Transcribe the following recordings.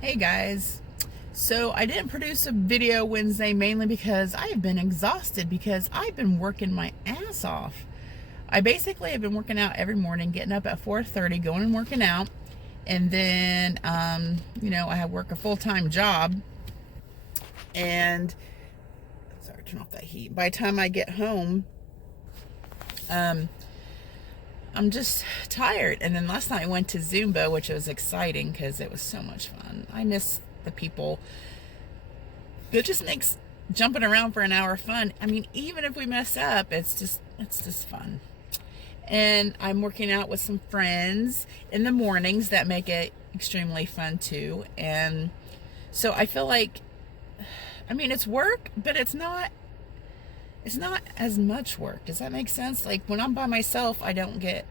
Hey guys, so I didn't produce a video Wednesday mainly because I have been exhausted because I've been working my ass off. I basically have been working out every morning, getting up at 4:30, going and working out, and then I have work a full-time job, and sorry, turn off that heat. By the time I get home, I'm just tired. And then last night I went to Zumba, which was exciting because it was so much fun. I miss the people. It just makes jumping around for an hour fun. I mean, even if we mess up, it's just fun. And I'm working out with some friends in the mornings that make it extremely fun too. And so I feel like, I mean, it's work, but it's not as much work. Does that make sense? Like when I'm by myself, I don't get,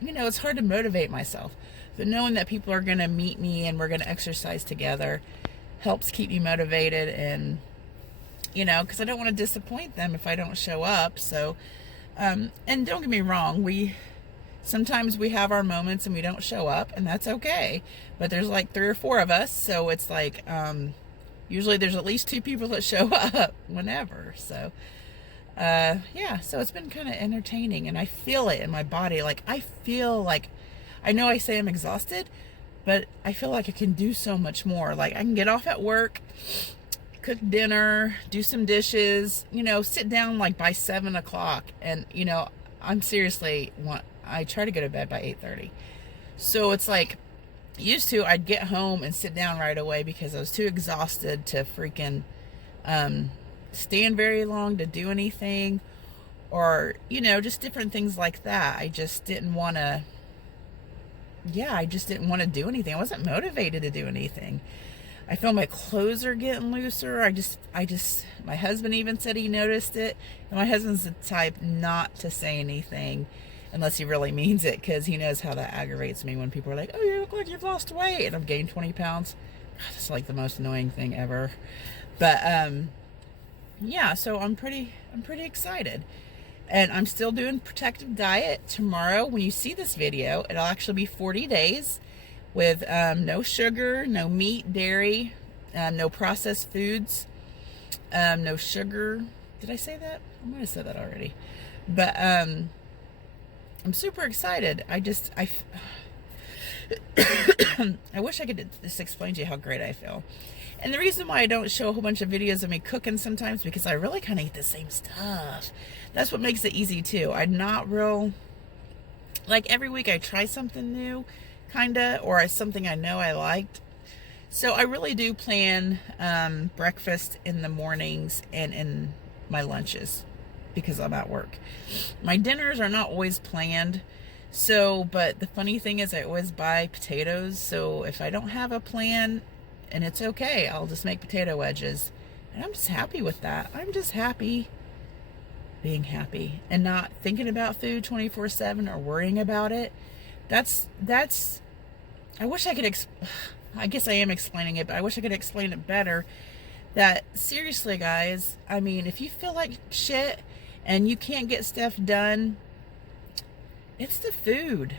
it's hard to motivate myself. But knowing that people are going to meet me and we're going to exercise together helps keep me motivated, and, because I don't want to disappoint them if I don't show up. So, and don't get me wrong, sometimes we have our moments and we don't show up, and that's okay. But there's like 3 or 4 of us, so it's like, usually there's at least 2 people that show up whenever. So, yeah, so it's been kind of entertaining, and I feel it in my body. Like, I know I say I'm exhausted, but I feel like I can do so much more. Like, I can get off at work, cook dinner, do some dishes, sit down like by 7 o'clock. And, I try to go to bed by 8:30. So it's like, used to, I'd get home and sit down right away because I was too exhausted to freaking, stand very long to do anything, or just different things like that. I just didn't want to do anything. I wasn't motivated to do anything. I feel my clothes are getting looser. My husband even said he noticed it, and my husband's the type not to say anything unless he really means it, because he knows how that aggravates me when people are like, oh, you look like you've lost weight, and I've gained 20 pounds. It's like the most annoying thing ever. But yeah, so I'm pretty excited. And I'm still doing protective diet. Tomorrow, when you see this video, it'll actually be 40 days with no sugar, no meat, dairy, no processed foods, no sugar. Did I say that? I might have said that already. But I'm super excited. I wish I could just explain to you how great I feel. And the reason why I don't show a whole bunch of videos of me cooking sometimes, because I really kind of eat the same stuff. That's what makes it easy too. I'm not real, like every week I try something new, kinda, or something I know I liked. So I really do plan breakfast in the mornings and in my lunches because I'm at work. My dinners are not always planned. So, but the funny thing is I always buy potatoes. So if I don't have a plan, and it's okay, I'll just make potato wedges. And I'm just happy with that. I'm just happy being happy and not thinking about food 24/7 or worrying about it. That's I wish I could I guess I am explaining it, but I wish I could explain it better. That seriously, guys, I mean, if you feel like shit and you can't get stuff done, it's the food.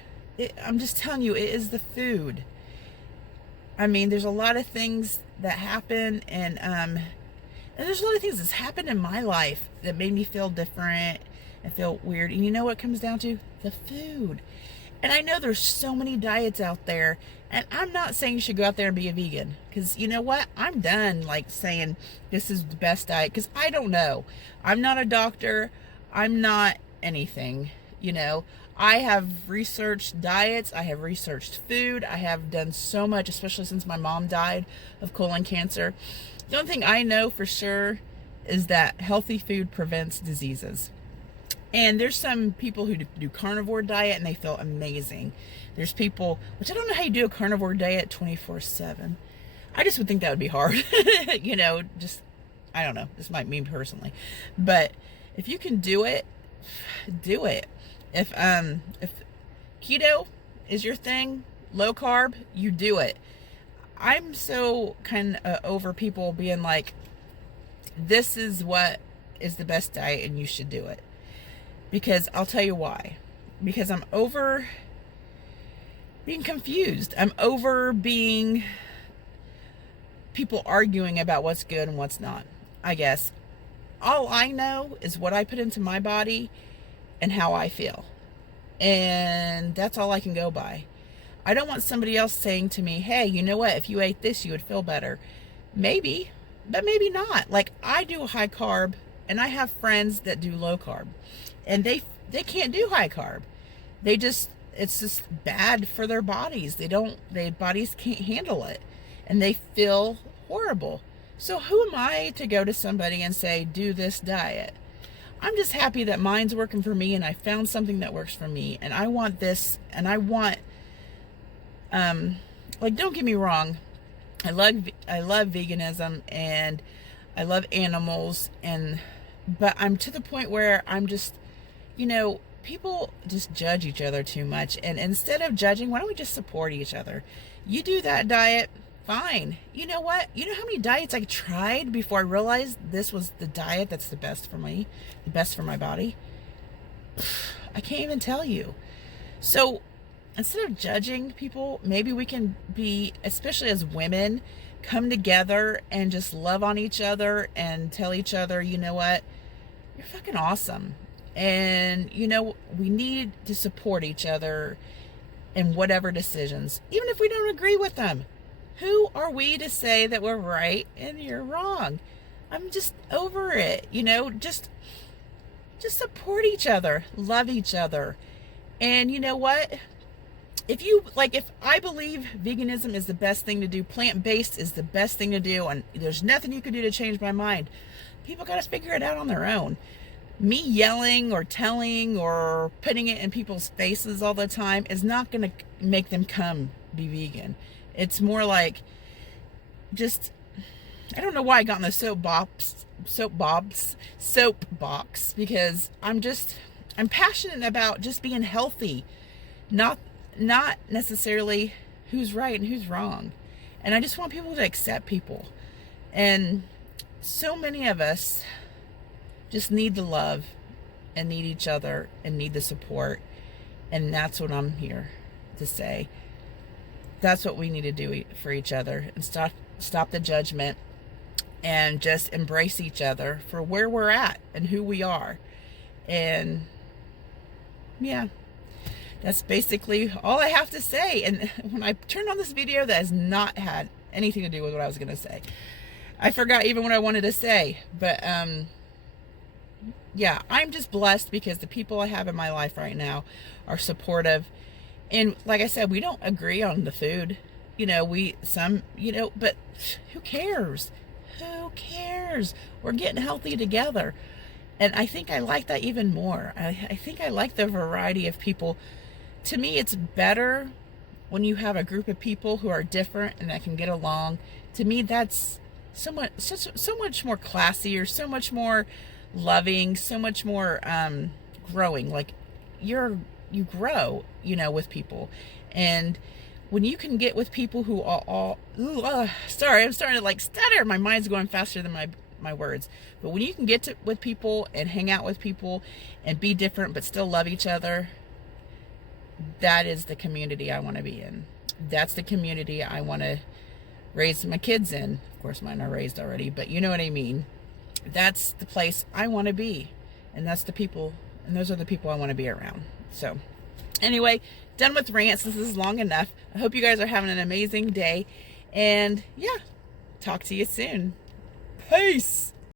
I'm just telling you, it is the food. I mean, there's a lot of things that happen, and there's a lot of things that's happened in my life that made me feel different and feel weird. And you know what it comes down to? The food. And I know there's so many diets out there, and I'm not saying you should go out there and be a vegan, because you know what? I'm done like saying this is the best diet, because I don't know. I'm not a doctor. I'm not anything, I have researched diets. I have researched food. I have done so much, especially since my mom died of colon cancer. The only thing I know for sure is that healthy food prevents diseases. And there's some people who do carnivore diet and they feel amazing. There's people, which I don't know how you do a carnivore diet 24/7. I just would think that would be hard. I don't know. This might mean personally. But if you can do it, do it. If keto is your thing, low carb, you do it. I'm so kind of over people being like, this is what is the best diet and you should do it. Because I'll tell you why. because I'm over being confused. I'm over being people arguing about what's good and what's not, I guess. All I know is what I put into my body and how I feel. And that's all I can go by. I don't want somebody else saying to me, hey, you know what? If you ate this, you would feel better. Maybe, but maybe not. Like, I do high carb, and I have friends that do low carb, and they can't do high carb. It's just bad for their bodies. Their bodies can't handle it, and they feel horrible. So who am I to go to somebody and say, do this diet? I'm just happy that mine's working for me, and I found something that works for me, and I want this, and I want, like, don't get me wrong, I love veganism, and I love animals, but I'm to the point where I'm just, people just judge each other too much, and instead of judging, why don't we just support each other? You do that diet, fine. You know what? You know how many diets I tried before I realized this was the diet that's the best for me, the best for my body? I can't even tell you. So instead of judging people, maybe we can be, especially as women, come together and just love on each other and tell each other, you know what? You're fucking awesome. And, we need to support each other in whatever decisions, even if we don't agree with them. Who are we to say that we're right and you're wrong? I'm just over it, just support each other, love each other. And you know what? If I believe veganism is the best thing to do, plant-based is the best thing to do, and there's nothing you can do to change my mind, people got to figure it out on their own. Me yelling or telling or putting it in people's faces all the time is not going to make them come be vegan. It's more like I don't know why I got in the soapbox, because I'm passionate about just being healthy, not necessarily who's right and who's wrong. And I just want people to accept people. And so many of us just need the love and need each other and need the support. And that's what I'm here to say. That's what we need to do for each other, and stop the judgment and just embrace each other for where we're at and who we are. And yeah, that's basically all I have to say. And when I turned on this video, that has not had anything to do with what I was going to say. I forgot even what I wanted to say, but yeah, I'm just blessed because the people I have in my life right now are supportive. And like I said, we don't agree on the food, but who cares? Who cares? We're getting healthy together. And I think I like that even more. I think I like the variety of people. To me, it's better when you have a group of people who are different and that can get along. To me, that's so much more classy, or so much more loving, so much more growing. Like you grow, with people. And when you can get with people who sorry, I'm starting to stutter. My mind's going faster than my words. But when you can get with people and hang out with people and be different but still love each other, that is the community I want to be in. That's the community I want to raise my kids in. Of course, mine are raised already, but you know what I mean. That's the place I want to be. And that's the people, and those are the people I want to be around. So anyway, done with rants. This is long enough. I hope you guys are having an amazing day. And yeah, talk to you soon. Peace.